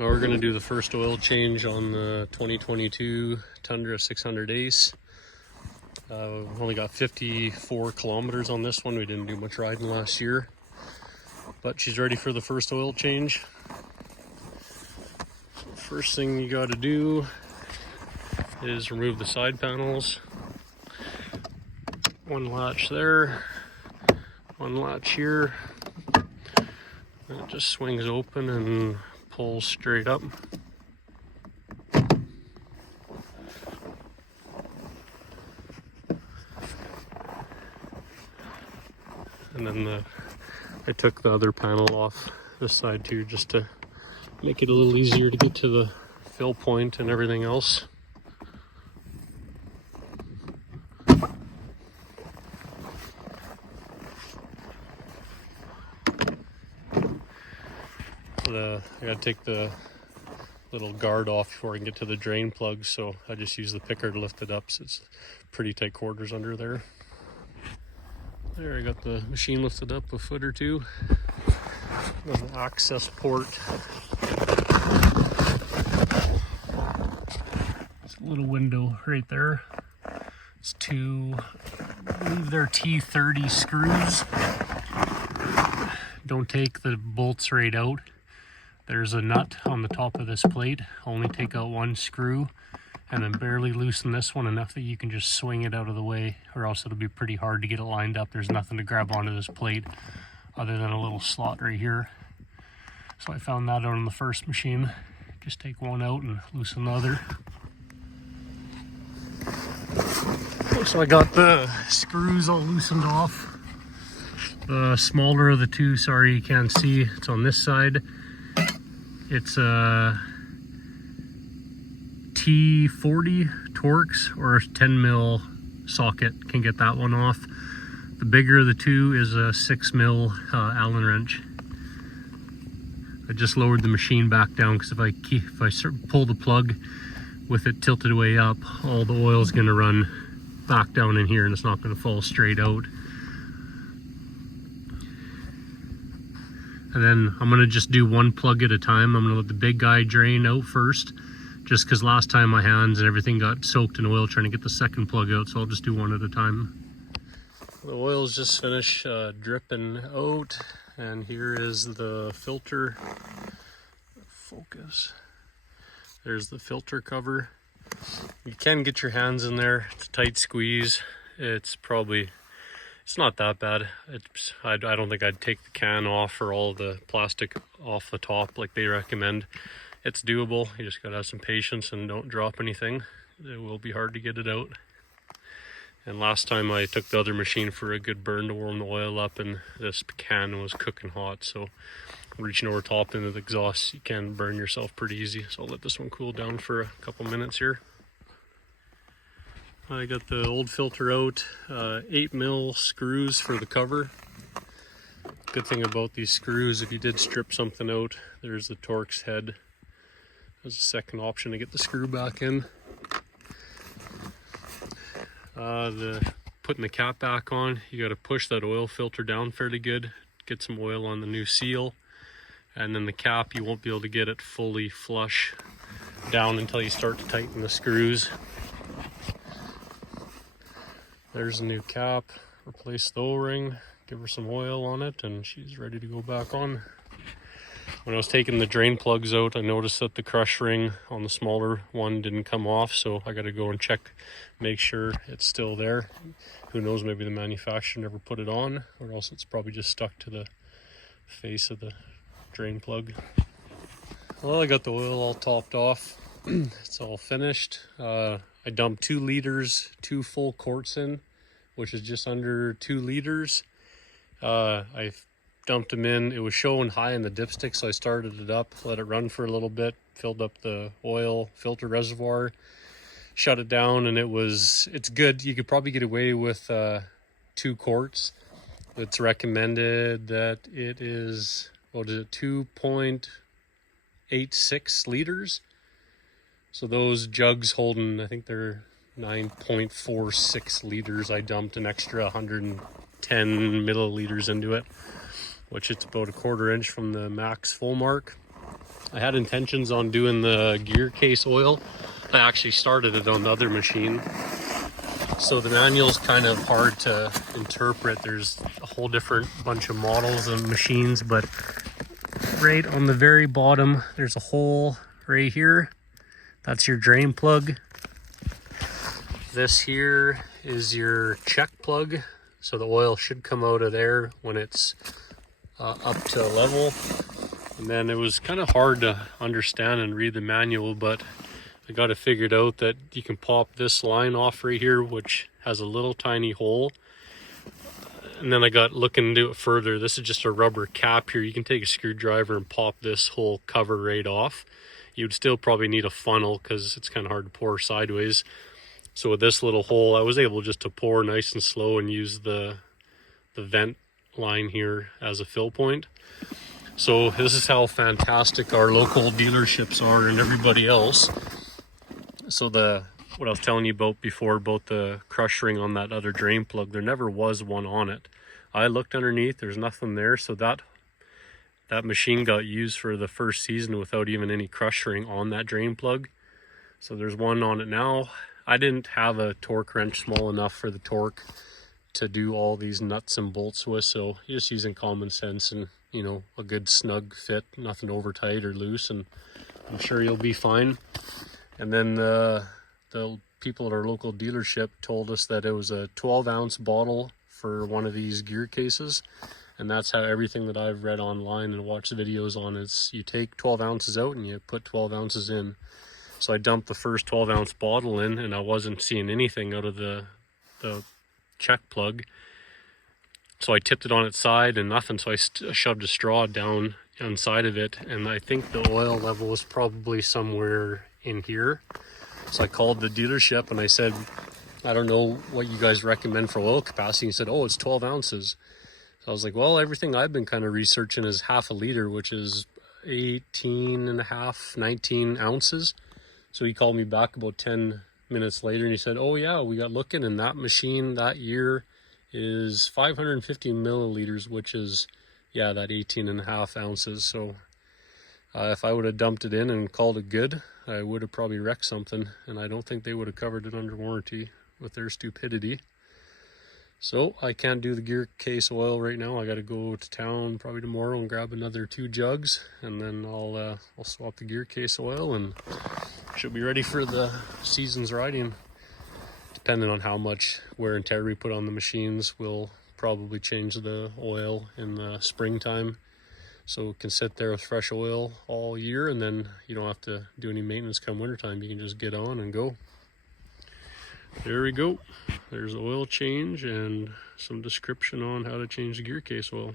Now we're going to do the first oil change on the 2022 Tundra 600 Ace. We've only got 54 kilometers on this one. We didn't do much riding last year, but she's ready for the first oil change. First thing you got to do is remove the side panels. One latch there, one latch here. And it just swings open and pulls straight up. And then I took the other panel off this side too, just to make it a little easier to get to the fill point and everything else. I gotta take the little guard off before I can get to the drain plug, so I just use the picker to lift it up, so it's pretty tight quarters under there. There, I got the machine lifted up a foot or two. There's an access port. There's a little window right there. It's two, I believe they're T30 screws. Don't take the bolts right out. There's a nut on the top of this plate. Only take out one screw and then barely loosen this one enough that you can just swing it out of the way, or else it'll be pretty hard to get it lined up. There's nothing to grab onto this plate other than a little slot right here. So I found that out on the first machine. Just take one out and loosen the other. So I got the screws all loosened off. The smaller of the two, sorry you can't see, it's on this side. It's a T40 Torx or a 10 mil socket, can get that one off. The bigger of the two is a 6 mil Allen wrench. I just lowered the machine back down because if I pull the plug with it tilted way up, all the oil is going to run back down in here and it's not going to fall straight out. And then I'm going to just do one plug at a time. I'm going to let the big guy drain out first, just because last time my hands and everything got soaked in oil trying to get the second plug out, so I'll just do one at a time. The oil's just finished dripping out, and here is the filter. Focus. There's the filter cover. You can get your hands in there. It's a tight squeeze. It's not that bad. I don't think I'd take the can off or all the plastic off the top like they recommend. It's doable. You just gotta have some patience and don't drop anything. It will be hard to get it out. And last time I took the other machine for a good burn to warm the oil up, and this can was cooking hot, so reaching over top into the exhaust, you can burn yourself pretty easy. So I'll let this one cool down for a couple minutes here. I got the old filter out, 8 mil screws for the cover. Good thing about these screws, if you did strip something out, there's the Torx head. There's a second option to get the screw back in. Putting the cap back on, you got to push that oil filter down fairly good, get some oil on the new seal, and then the cap, you won't be able to get it fully flush down until you start to tighten the screws. There's a new cap, replace the O-ring, give her some oil on it, and she's ready to go back on. When I was taking the drain plugs out, I noticed that the crush ring on the smaller one didn't come off, so I got to go and check, make sure it's still there. Who knows, maybe the manufacturer never put it on, or else it's probably just stuck to the face of the drain plug. Well, I got the oil all topped off. It's all finished. I dumped 2 liters, 2 full quarts in, which is just under 2 liters. I dumped them in. It was showing high in the dipstick, so I started it up, let it run for a little bit, filled up the oil filter reservoir, shut it down, and it's good. You could probably get away with 2 quarts. It's recommended that it is, 2.86 liters. So those jugs holding, I think they're 9.46 liters. I dumped an extra 110 milliliters into it, which it's about a 1/4 inch from the max full mark. I had intentions on doing the gear case oil. I actually started it on the other machine. So the manual's kind of hard to interpret. There's a whole different bunch of models and machines, but right on the very bottom, there's a hole right here. That's your drain plug. This here is your check plug. So the oil should come out of there when it's up to a level. And then it was kind of hard to understand and read the manual, but I got it figured out that you can pop this line off right here, which has a little tiny hole. And then I got looking into it further. This is just a rubber cap here. You can take a screwdriver and pop this whole cover right off. You'd still probably need a funnel because it's kind of hard to pour sideways. So with this little hole, I was able just to pour nice and slow and use the vent line here as a fill point. So this is how fantastic our local dealerships are and everybody else. So what I was telling you about before about the crush ring on that other drain plug, there never was one on it. I looked underneath, there's nothing there. So that machine got used for the first season without even any crush ring on that drain plug. So there's one on it now. I didn't have a torque wrench small enough for the torque to do all these nuts and bolts with, so just using common sense and, you know, a good snug fit, nothing over tight or loose, and I'm sure you'll be fine. And then the people at our local dealership told us that it was a 12-ounce bottle for one of these gear cases, and that's how everything that I've read online and watched videos on is you take 12 ounces out and you put 12 ounces in. So I dumped the first 12-ounce bottle in, and I wasn't seeing anything out of the check plug. So I tipped it on its side and nothing. So I shoved a straw down inside of it, and I think the oil level was probably somewhere in here. So I called the dealership and I said, I don't know what you guys recommend for oil capacity. He said, oh, it's 12 ounces. So I was like, well, everything I've been kind of researching is half a liter, which is 18 and a half, 19 ounces. So he called me back about 10 minutes later and he said, oh yeah, we got looking, and that machine that year is 550 milliliters, which is, yeah, that 18 and a half ounces. So if I would have dumped it in and called it good, I would have probably wrecked something, and I don't think they would have covered it under warranty with their stupidity. So I can't do the gear case oil right now. I got to go to town probably tomorrow and grab another 2 jugs, and then I'll swap the gear case oil and should be ready for the season's riding. Depending on how much wear and tear we put on the machines, we'll probably change the oil in the springtime, so it can sit there with fresh oil all year, and then you don't have to do any maintenance come wintertime. You can just get on and go. There we go. There's the oil change and some description on how to change the gear case oil.